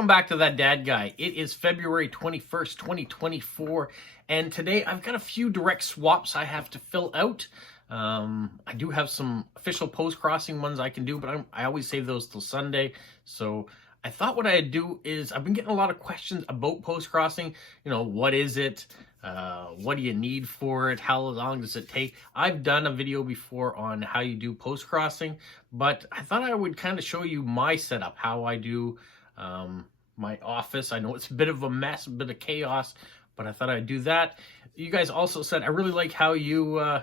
welcome back to That Dad Guy. It is February 21st, 2024, and today I've got a few direct swaps I have to fill out. I do have some official post-crossing ones I can do, but I always save those till Sunday. So I thought what I'd do is, I've been getting a lot of questions about post-crossing. You know, what is it? What do you need for it? How long does it take? I've done a video before on how you do post-crossing, but I thought I would kind of show you my setup, how I do my office. I know it's a bit of a mess, a bit of chaos, but I thought I'd do that. You guys also said I really like how you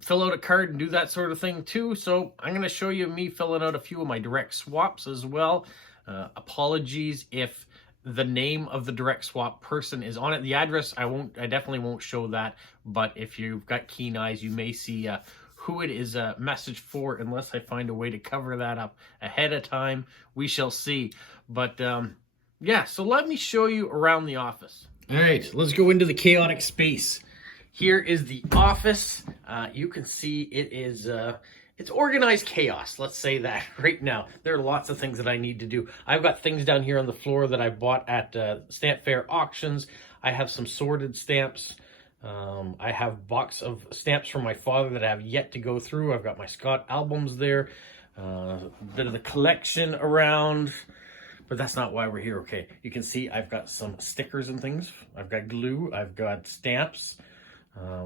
fill out a card and do that sort of thing too. So I'm going to show you me filling out a few of my direct swaps as well. Apologies if the name of the direct swap person is on it. The address, I definitely won't show that, but if you've got keen eyes, you may see who it is a message for, unless I find a way to cover that up ahead of time. We shall see. But yeah, so let me show you around the office. All right, let's go into the chaotic space. Here is the office. You can see it is it's organized chaos, let's say that right now. There are lots of things that I need to do. I've got things down here on the floor that I bought at stamp fair auctions. I have some sorted stamps. I have a box of stamps from my father that I have yet to go through. I've got my Scott albums there. A bit of the collection around. But that's not why we're here, okay? You can see I've got some stickers and things. I've got glue. I've got stamps.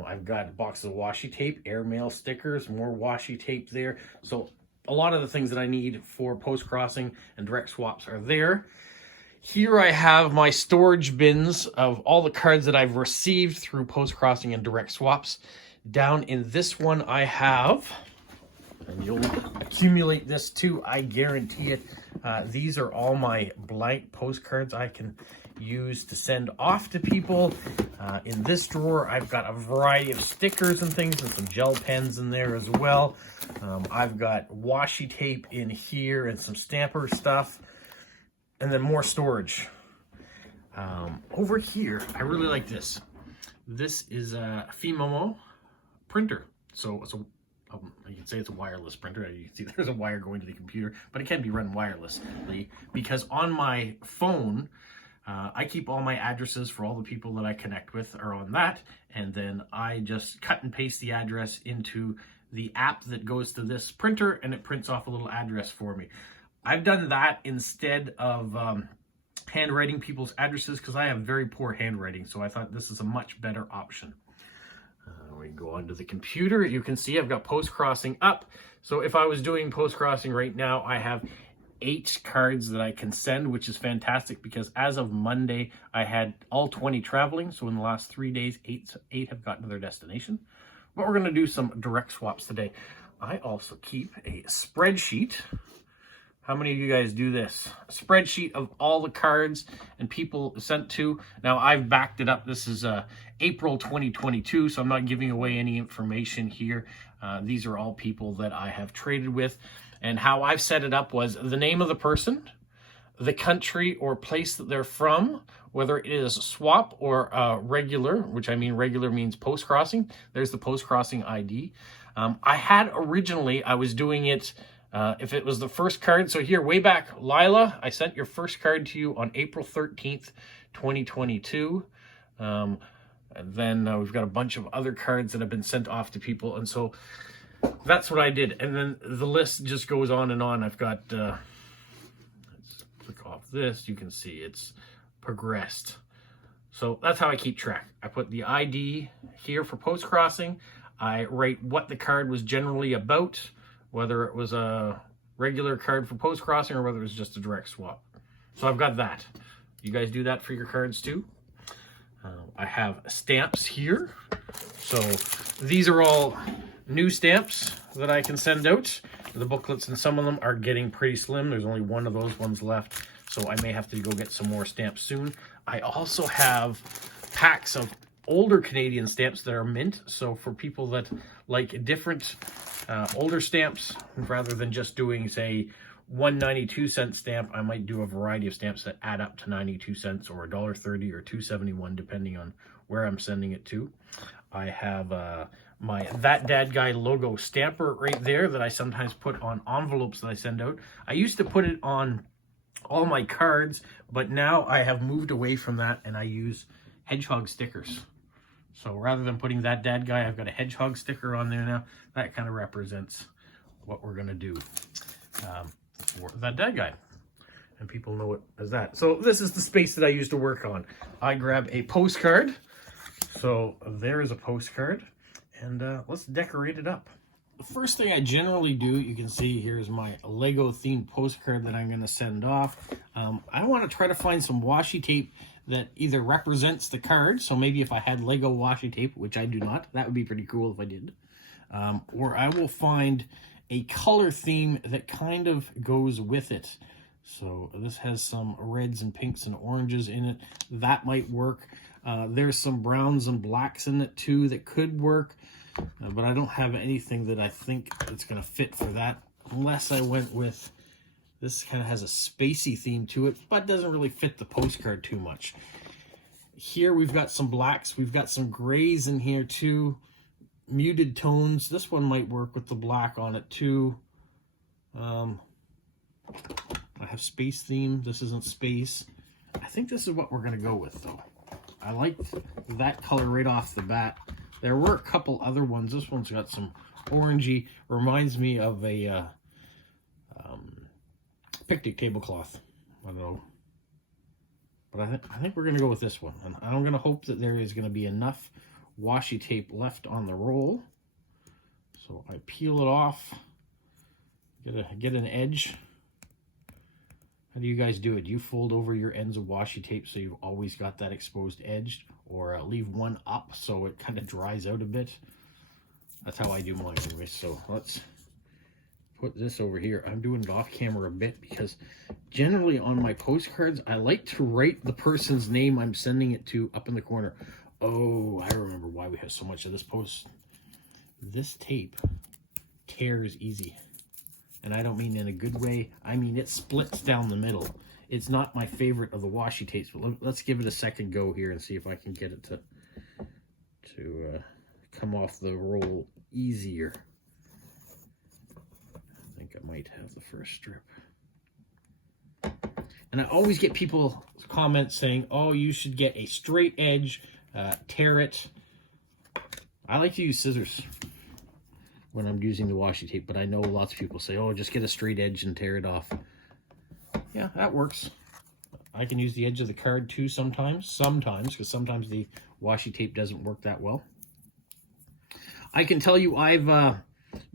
I've got a box of washi tape, airmail stickers, more washi tape there. So a lot of the things that I need for post-crossing and direct swaps are there. Here I have my storage bins of all the cards that I've received through post-crossing and direct swaps. Down in this one I have, and you'll accumulate this too, I guarantee it. These are all my blank postcards I can use to send off to people. In this drawer, I've got a variety of stickers and things, and some gel pens in there as well. I've got washi tape in here and some stamper stuff, and then more storage. Over here, I really like this. This is a Fimomo printer. So it's a you can say it's a wireless printer. You can see there's a wire going to the computer, but it can be run wirelessly, because on my phone, I keep all my addresses for all the people that I connect with are on that, and then I just cut and paste the address into the app that goes to this printer, and it prints off a little address for me. I've done that instead of handwriting people's addresses, because I have very poor handwriting, so I thought this is a much better option. We go onto the computer. You can see I've got post-crossing up. So if I was doing post-crossing right now, I have 8 cards that I can send, which is fantastic, because as of Monday, I had all 20 traveling. So in the last 3 days, 8 have gotten to their destination. But we're going to do some direct swaps today. I also keep a spreadsheet. How many of you guys do this? A spreadsheet of all the cards and people sent to. Now, I've backed it up. This is April 2022, so I'm not giving away any information here. These are all people that I have traded with. And how I've set it up was the name of the person, the country or place that they're from, whether it is a swap or regular, which I mean regular means post-crossing. There's the post-crossing ID. I had originally, I was doing it if it was the first card. So here, way back, Lila, I sent your first card to you on April 13th, 2022. And then we've got a bunch of other cards that have been sent off to people. And so that's what I did. And then the list just goes on and on. I've got, let's click off this. You can see it's progressed. So that's how I keep track. I put the ID here for post-crossing. I write what the card was generally about, whether it was a regular card for post-crossing or whether it was just a direct swap. So I've got that. You guys do that for your cards too? I have stamps here. So these are all new stamps that I can send out. The booklets and some of them are getting pretty slim. There's only one of those ones left. So I may have to go get some more stamps soon. I also have packs of older Canadian stamps that are mint. So for people that like different older stamps, rather than just doing, say, 1.92 stamp, I might do a variety of stamps that add up to 92 cents or $1.30 or $2.71, depending on where I'm sending it to. I have my That Dad Guy logo stamper right there that I sometimes put on envelopes that I send out. I used to put it on all my cards, but now I have moved away from that and I use hedgehog stickers. So rather than putting that dad guy, I've got a hedgehog sticker on there now. That kind of represents what we're going to do for that dad guy. And people know it as that. So this is the space that I use to work on. I grab a postcard. So there is a postcard. And let's decorate it up. The first thing I generally do, you can see here's my Lego themed postcard that I'm going to send off. I want to try to find some washi tape that either represents the card. So maybe if I had Lego washi tape, which I do not, that would be pretty cool if I did. Or I will find a color theme that kind of goes with it. So this has some reds and pinks and oranges in it. That might work. There's some browns and blacks in it too that could work. But I don't have anything that I think it's going to fit for that. Unless I went with, this kind of has a spacey theme to it, but doesn't really fit the postcard too much. Here we've got some blacks. We've got some grays in here too. Muted tones. This one might work with the black on it too. I have space theme. This isn't space. I think this is what we're going to go with though. I like that color right off the bat. There were a couple other ones. This one's got some orangey. Reminds me of a picnic tablecloth. I don't know. But I think we're going to go with this one. And I'm going to hope that there is going to be enough washi tape left on the roll. So I peel it off. Get an edge. How do you guys do it? Do you fold over your ends of washi tape so you've always got that exposed edge? Or leave one up so it kind of dries out a bit? That's how I do mine anyway. So let's put this over here. I'm doing it off camera a bit because generally on my postcards, I like to write the person's name I'm sending it to up in the corner. Oh, I remember why we have so much of this post. This tape tears easy. And I don't mean in a good way. I mean it splits down the middle. It's not my favorite of the washi tapes, but let's give it a second go here and see if I can get it to come off the roll easier. I think I might have the first strip. And I always get people comments saying, oh, you should get a straight edge, tear it. I like to use scissors when I'm using the washi tape, but I know lots of people say, oh, just get a straight edge and tear it off. Yeah, that works. I can use the edge of the card too sometimes, because sometimes the washi tape doesn't work that well. I can tell you I've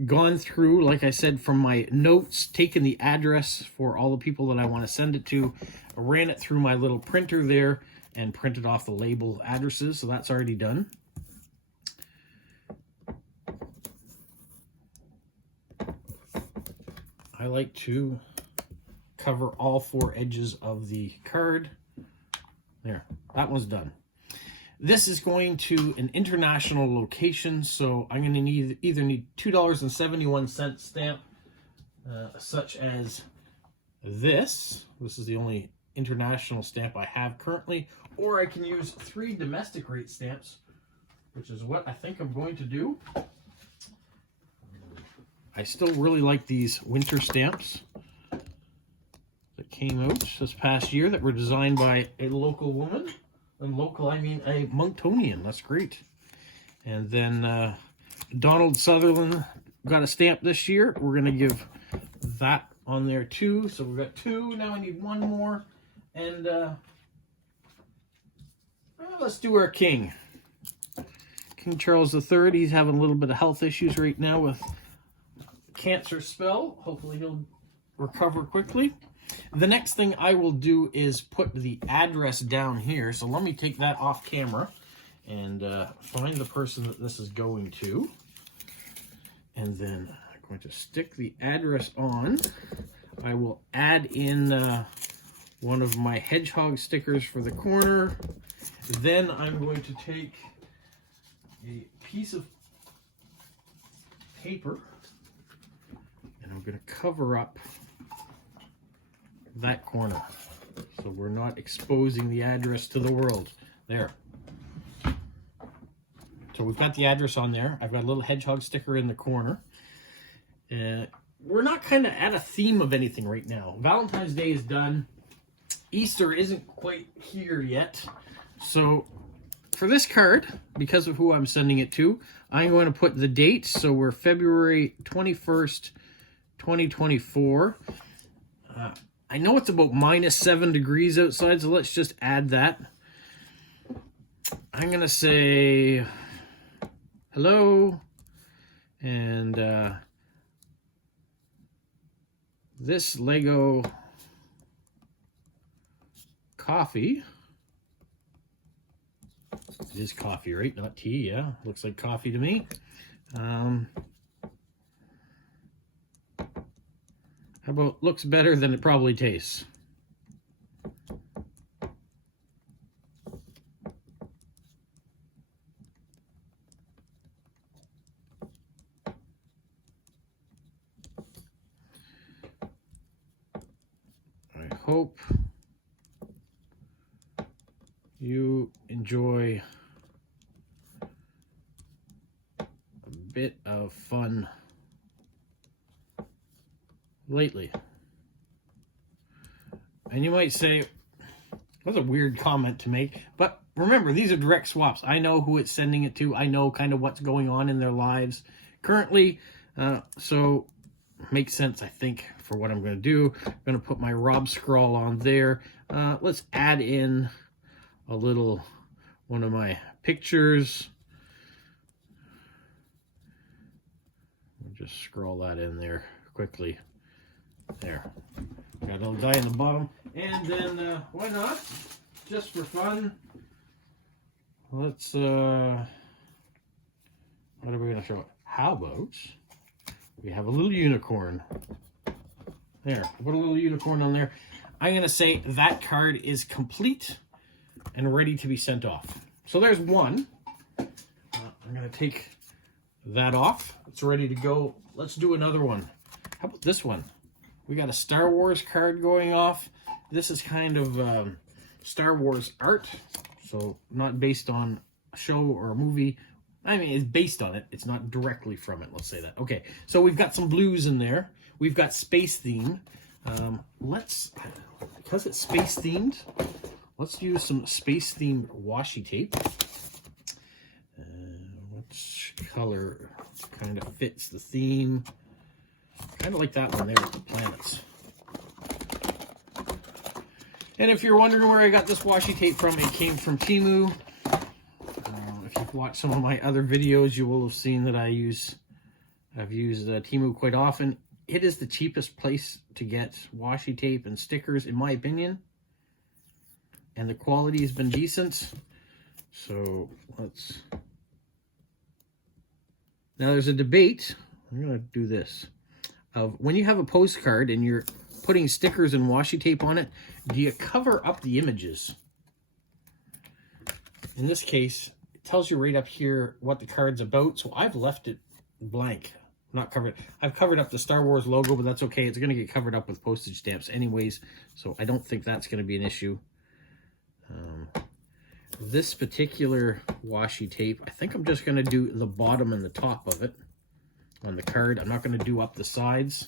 gone through, like I said, from my notes, taken the address for all the people that I want to send it to, ran it through my little printer there, and printed off the label addresses, so that's already done. I like to cover all four edges of the card. There, that one's done. This is going to an international location, so I'm going to either need $2.71 stamp, such as this. This is the only international stamp I have currently, or I can use 3 domestic rate stamps, which is what I think I'm going to do. I still really like these winter stamps that came out this past year that were designed by a local woman. And local, I mean a Monctonian. That's great. And then Donald Sutherland got a stamp this year. We're going to give that on there too. So we've got 2. Now I need 1 more. And let's do our king. King Charles III. He's having a little bit of health issues right now with cancer spell. Hopefully he'll recover quickly. The next thing I will do is put the address down here. So let me take that off camera and find the person that this is going to. And then I'm going to stick the address on. I will add in one of my hedgehog stickers for the corner. Then I'm going to take a piece of paper and I'm going to cover up that corner so we're not exposing the address to the world. There. So we've got the address on there. I've got a little hedgehog sticker in the corner. We're not kind of at a theme of anything right now. Valentine's Day is done. Easter isn't quite here yet. So for this card, because of who I'm sending it to, I'm going to put the date. So we're February 21st, 2024. I know it's about -7 degrees outside, so let's just add that. I'm going to say hello, and this Lego coffee. It is coffee, right? Not tea, yeah. Looks like coffee to me. How about looks better than it probably tastes? I hope you enjoy a bit of fun lately. And you might say, that's a weird comment to make, but remember, these are direct swaps. I know who it's sending it to. I know kind of what's going on in their lives currently. So makes sense, I think, for what I'm going to do. I'm going to put my Rob scroll on there. Let's add in a little one of my pictures. I'll just scroll that in there quickly. There. Got a little guy in the bottom. And then, why not? Just for fun. Let's, what are we going to show? How about we have a little unicorn. There. Put a little unicorn on there. I'm going to say that card is complete and ready to be sent off. So there's one. I'm going to take that off. It's ready to go. Let's do another one. How about this one? We got a Star Wars card going off. This is kind of Star Wars art, so not based on a show or a movie. I mean, it's based on it. It's not directly from it. Let's say that. Okay, so we've got some blues in there. We've got space theme. Because it's space themed, let's use some space themed washi tape. Which color kind of fits the theme? Kind of like that one there with the planets. And if you're wondering where I got this washi tape from, it came from Temu. If you've watched some of my other videos, you will have seen that I've used Temu quite often. It is the cheapest place to get washi tape and stickers, in my opinion. And the quality has been decent. So let's... Now there's a debate. I'm going to do this. When you have a postcard and you're putting stickers and washi tape on it, do you cover up the images? In this case, it tells you right up here what the card's about, so I've left it blank, not covered. I've covered up the Star Wars logo, but that's okay. It's going to get covered up with postage stamps anyways, so I don't think that's going to be an issue. This particular washi tape, I think I'm just going to do the bottom and the top of it on the card. I'm not going to do up the sides.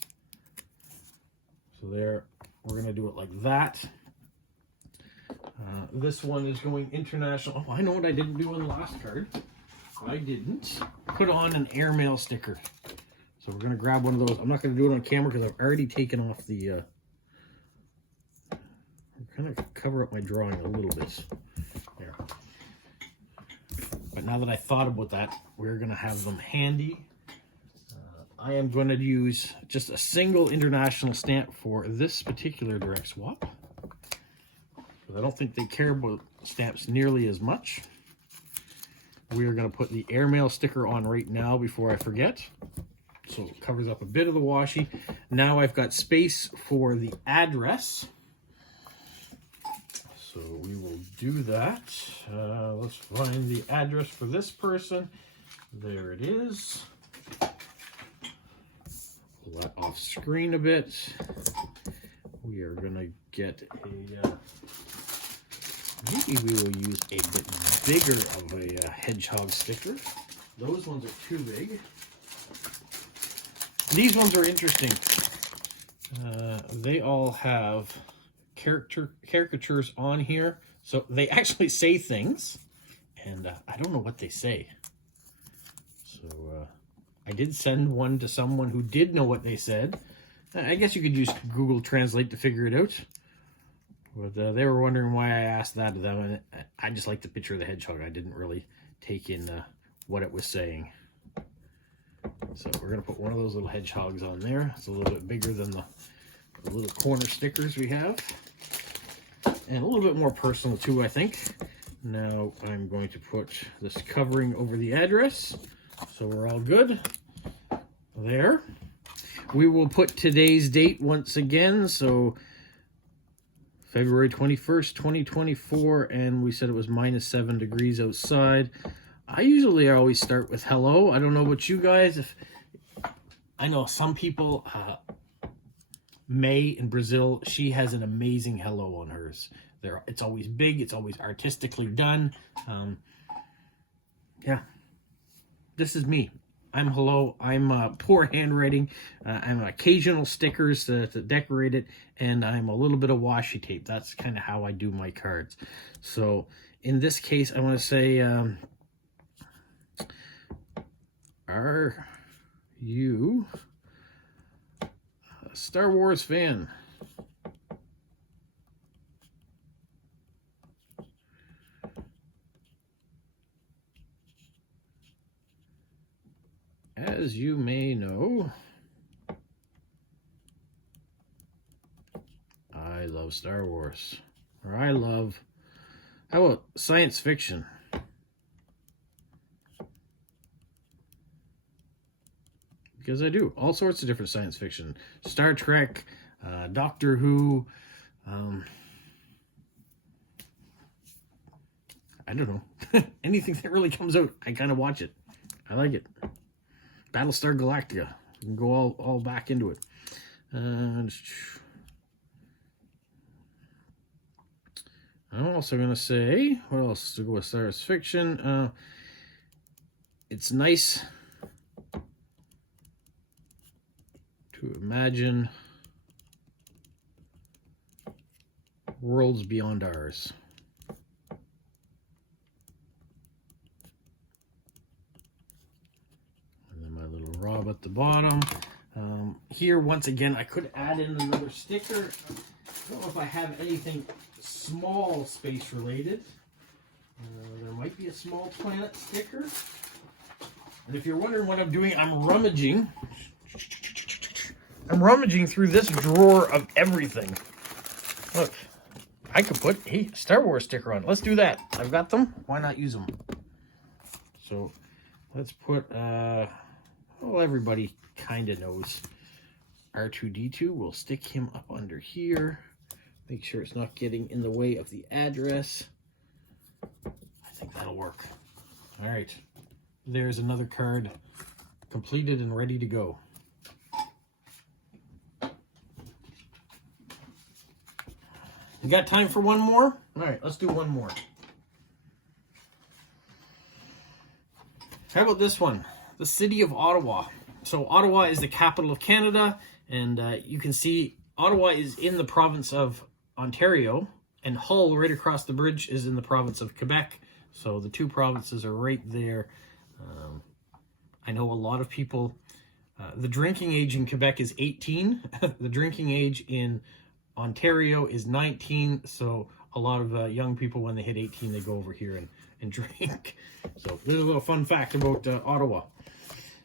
So there, we're going to do it like that. This one is going international. Oh, I know what I didn't do on the last card. I didn't put on an airmail sticker. So we're going to grab one of those. I'm not going to do it on camera because I've already taken off the... kind of cover up my drawing a little bit. There. But now that I thought about that, we're going to have them handy. I am going to use just a single international stamp for this particular direct swap. But I don't think they care about stamps nearly as much. We are going to put the airmail sticker on right now before I forget. So it covers up a bit of the washi. Now I've got space for the address. So we will do that. Let's find the address for this person. There it is. Pull that off screen a bit. We are going to get a... maybe we will use a bit bigger of a hedgehog sticker. Those ones are too big. These ones are interesting. They all have caricatures on here. So they actually say things, and I don't know what they say. So I did send one to someone who did know what they said. I guess you could use Google Translate to figure it out. But they were wondering why I asked that of them, and I just like the picture of the hedgehog. I didn't really take in what it was saying. So we're going to put one of those little hedgehogs on there. It's a little bit bigger than the little corner stickers we have. And a little bit more personal too, I think. Now I'm going to put this covering over the address. So we're all good. There. We will put today's date once again. So February 21st, 2024. And we said it was -7 degrees outside. I usually always start with hello. I don't know about you guys. I know some people, May in Brazil, she has an amazing hello on hers. It's always big. It's always artistically done. Yeah, this is me. I'm hello. I'm poor handwriting. I'm occasional stickers to decorate it, and I'm a little bit of washi tape. That's kind of how I do my cards. So in this case, I want to say, are you a Star Wars fan? As you may know, I love Star Wars. Or I love, how about science fiction? Because I do all sorts of different science fiction. Star Trek, Doctor Who, I don't know. Anything that really comes out, I kind of watch it. I like it. Battlestar Galactica. You can go all back into it. I'm also going to say, what else to go with science fiction? It's nice to imagine worlds beyond ours. And then my little Rob at the bottom. Here, once again, I could add in another sticker. I don't know if I have anything small space related. There might be a small planet sticker. And if you're wondering what I'm doing, I'm rummaging through this drawer of everything. Look, I could put a Star Wars sticker on it. Let's do that. I've got them. Why not use them? So let's put, well, everybody kind of knows R2-D2. We'll stick him up under here. Make sure it's not getting in the way of the address. I think that'll work. All right. There's another card completed and ready to go. You got time for one more? All right, let's do one more. How about this one? The city of Ottawa. So Ottawa is the capital of Canada, and you can see Ottawa is in the province of Ontario, and Hull, right across the bridge, is in the province of Quebec. So the two provinces are right there. I know a lot of people, the drinking age in Quebec is 18. The drinking age in Ontario is 19. So a lot of young people, when they hit 18, they go over here and drink. So there's a little fun fact about Ottawa.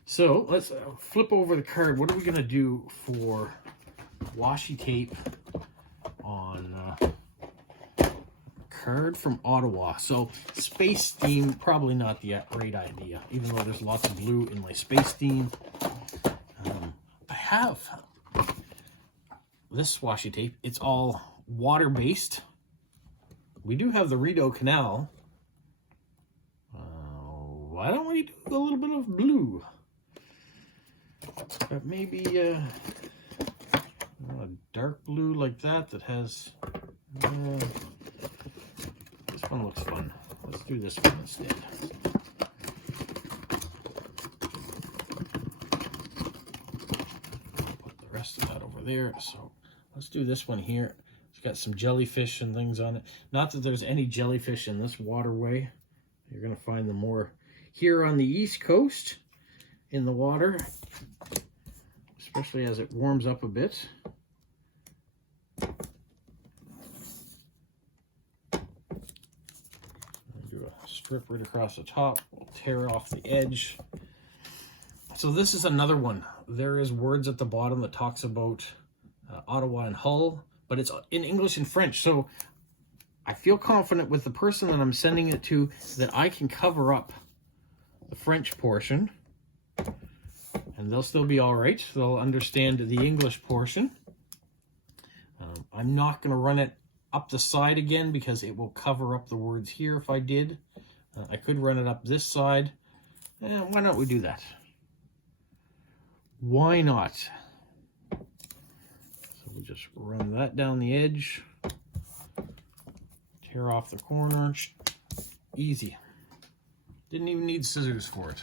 So let's flip over the card. What are we going to do for washi tape on card from Ottawa? So space theme, probably not the great idea, even though there's lots of blue in my space theme. I have this washi tape. It's all water-based. We do have the Rideau Canal. Why don't we do a little bit of blue? But maybe a dark blue like that has... this one looks fun. Let's do this one instead. Put the rest of that over there. So let's do this one here. It's got some jellyfish and things on it. Not that there's any jellyfish in this waterway. You're going to find them more here on the East Coast in the water, especially as it warms up a bit. Do a strip right across the top. We'll tear off the edge. So this is another one. There is words at the bottom that talks about Ottawa and Hull, but it's in English and French. So I feel confident with the person that I'm sending it to that I can cover up the French portion, and they'll still be all right. They'll understand the English portion. I'm not going to run it up the side again because it will cover up the words here if I did. I could run it up this side. Why not we do that? Why not? So we'll just run that down the edge. Tear off the corner. Easy. Didn't even need scissors for it.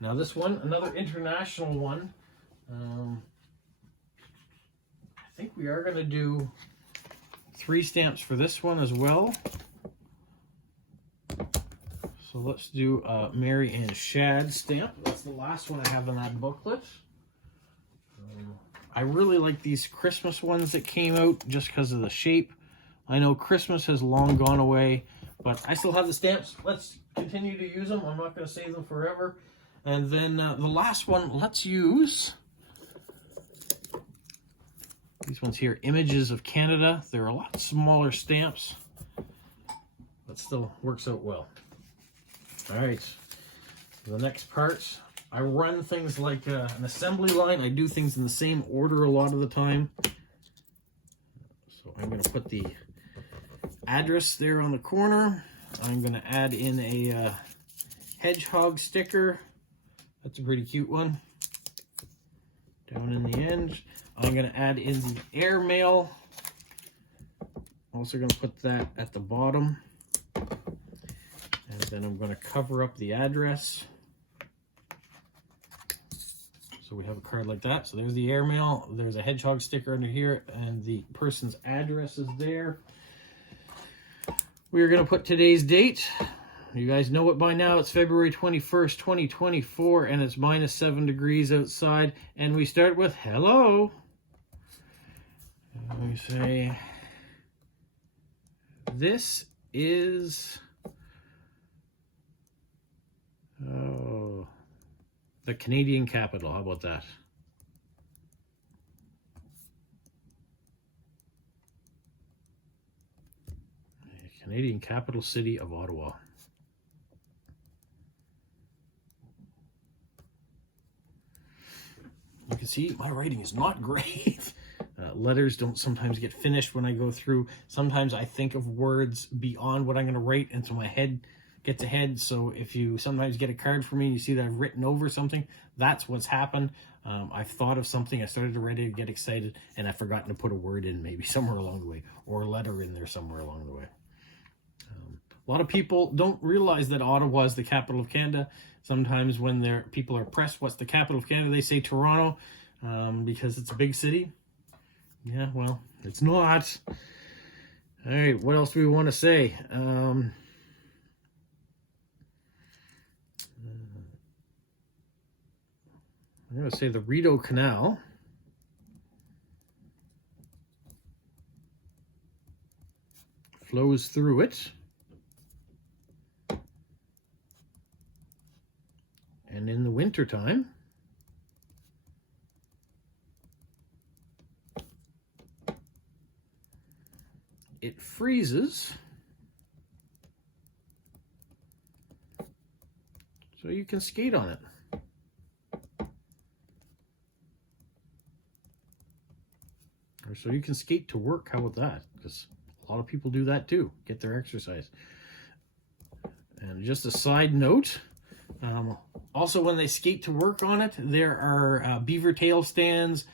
Now this one, another international one. I think we are going to do 3 stamps for this one as well. So let's do a Mary and Shad stamp. That's the last one I have in that booklet. I really like these Christmas ones that came out just because of the shape. I know Christmas has long gone away, but I still have the stamps. Let's continue to use them. I'm not going to save them forever. And then the last one, let's use these ones here, Images of Canada. They're a lot smaller stamps, but still works out well. All right, the next part, I run things like an assembly line. I do things in the same order a lot of the time. So I'm going to put the address there on the corner. I'm going to add in a hedgehog sticker. That's a pretty cute one. Down in the end. I'm going to add in the airmail. Also going to put that at the bottom. And then I'm going to cover up the address. So we have a card like that. So there's the airmail. There's a hedgehog sticker under here, and the person's address is there. We are going to put today's date. You guys know it by now. It's February 21st, 2024, and it's -7 degrees outside. And we start with hello. And we say, this is the Canadian capital. How about that? The Canadian capital city of Ottawa. You can see my writing is not great. Letters don't sometimes get finished when I go through. Sometimes I think of words beyond what I'm going to write, and so my head gets ahead. So if you sometimes get a card from me and you see that I've written over something, that's what's happened. I've thought of something, I started to write it, get excited, and I've forgotten to put a word in maybe somewhere along the way, or a letter in there somewhere along the way. A lot of people don't realize that Ottawa is the capital of Canada. Sometimes when people are pressed, what's the capital of Canada, they say Toronto, because it's a big city. Yeah, well, it's not. All right, what else do we want to say? I'm going to say the Rideau Canal flows through it. And in the wintertime, it freezes, so you can skate on it. Or so you can skate to work. How about that? Because a lot of people do that too, get their exercise. And just a side note, also when they skate to work on it, there are beaver tail stands,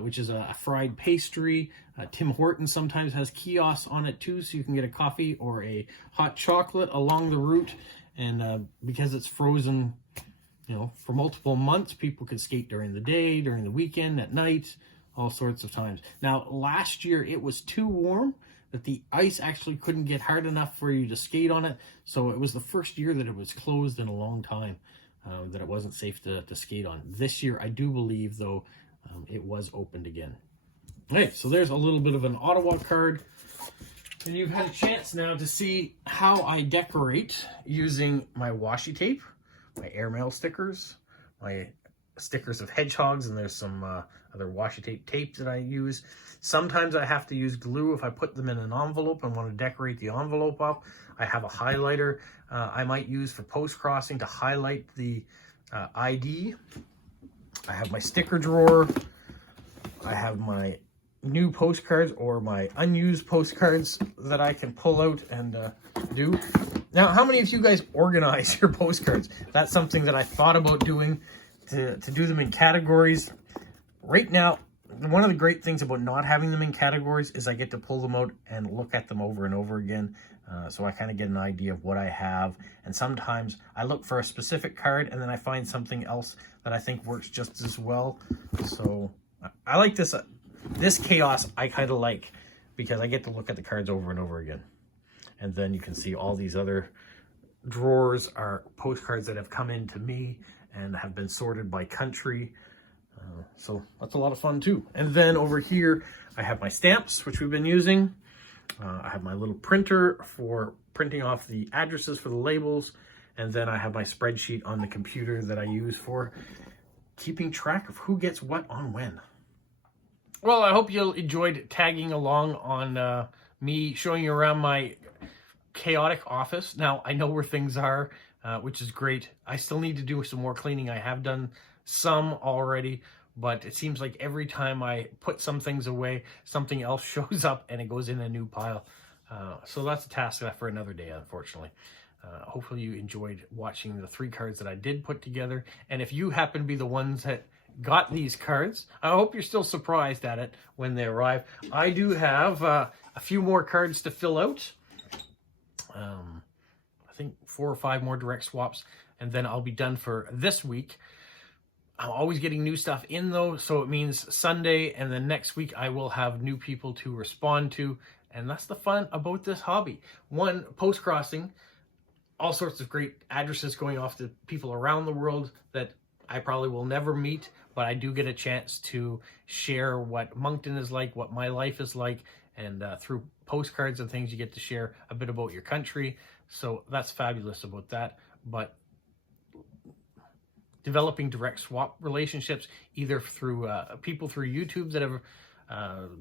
which is a fried pastry. Tim Hortons sometimes has kiosks on it too, so you can get a coffee or a hot chocolate along the route. And because it's frozen, you know, for multiple months, people could skate during the day, during the weekend, at night, all sorts of times. Now, last year it was too warm that the ice actually couldn't get hard enough for you to skate on it. So it was the first year that it was closed in a long time, that it wasn't safe to skate on. This year, I do believe, though, it was opened again. Okay, so there's a little bit of an Ottawa card. And you've had a chance now to see how I decorate using my washi tape, my airmail stickers, my stickers of hedgehogs, and there's some other washi tape that I use. Sometimes I have to use glue if I put them in an envelope and want to decorate the envelope up. I have a highlighter I might use for post-crossing to highlight the ID. I have my sticker drawer. I have my new postcards or my unused postcards that I can pull out and do. Now, how many of you guys organize your postcards? That's something that I thought about doing, to do them in categories. Right now, one of the great things about not having them in categories is I get to pull them out and look at them over and over again. So I kind of get an idea of what I have. And sometimes I look for a specific card and then I find something else that I think works just as well. So I like this. This chaos I kind of like, because I get to look at the cards over and over again. And then you can see all these other drawers are postcards that have come in to me and have been sorted by country. So that's a lot of fun too. And then over here, I have my stamps, which we've been using. I have my little printer for printing off the addresses for the labels. And then I have my spreadsheet on the computer that I use for keeping track of who gets what on when. Well, I hope you enjoyed tagging along on me showing you around my chaotic office. Now, I know where things are, which is great. I still need to do some more cleaning. I have done some already, but it seems like every time I put some things away, something else shows up and it goes in a new pile. So that's a task for another day, unfortunately. Hopefully you enjoyed watching the 3 cards that I did put together. And if you happen to be the ones that got these cards, I hope you're still surprised at it when they arrive. I do have a few more cards to fill out. I think 4 or 5 more direct swaps, and then I'll be done for this week. I'm always getting new stuff in though, so it means Sunday and then next week I will have new people to respond to, and that's the fun about this hobby. One, post-crossing, all sorts of great addresses going off to people around the world that I probably will never meet, but I do get a chance to share what Moncton is like, what my life is like, and through postcards and things you get to share a bit about your country. So that's fabulous about that. But developing direct swap relationships, either through people through YouTube that have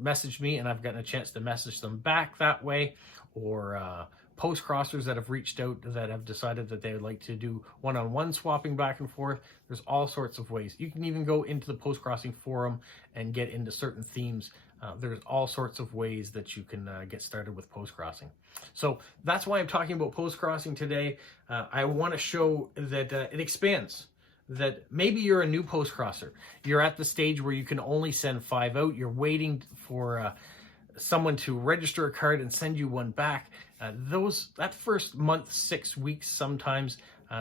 messaged me and I've gotten a chance to message them back that way, or post-crossers that have reached out that have decided that they would like to do one-on-one swapping back and forth. There's all sorts of ways. You can even go into the post-crossing forum and get into certain themes. There's all sorts of ways that you can get started with post-crossing. So that's why I'm talking about post-crossing today. I want to show that it expands. That maybe you're a new post-crosser. You're at the stage where you can only send 5 out. You're waiting for someone to register a card and send you one back. That first month, 6 weeks sometimes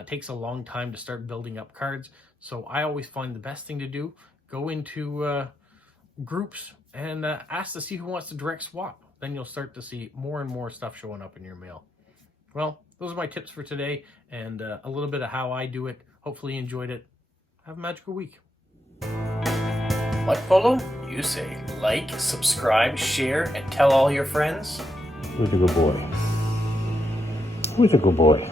takes a long time to start building up cards. So I always find the best thing to do, go into groups and ask to see who wants to direct swap. Then you'll start to see more and more stuff showing up in your mail. Well, those are my tips for today and a little bit of how I do it. Hopefully you enjoyed it. Have a magical week. What, Polo? You say like, subscribe, share, and tell all your friends. Who's a good boy? Who's a good boy?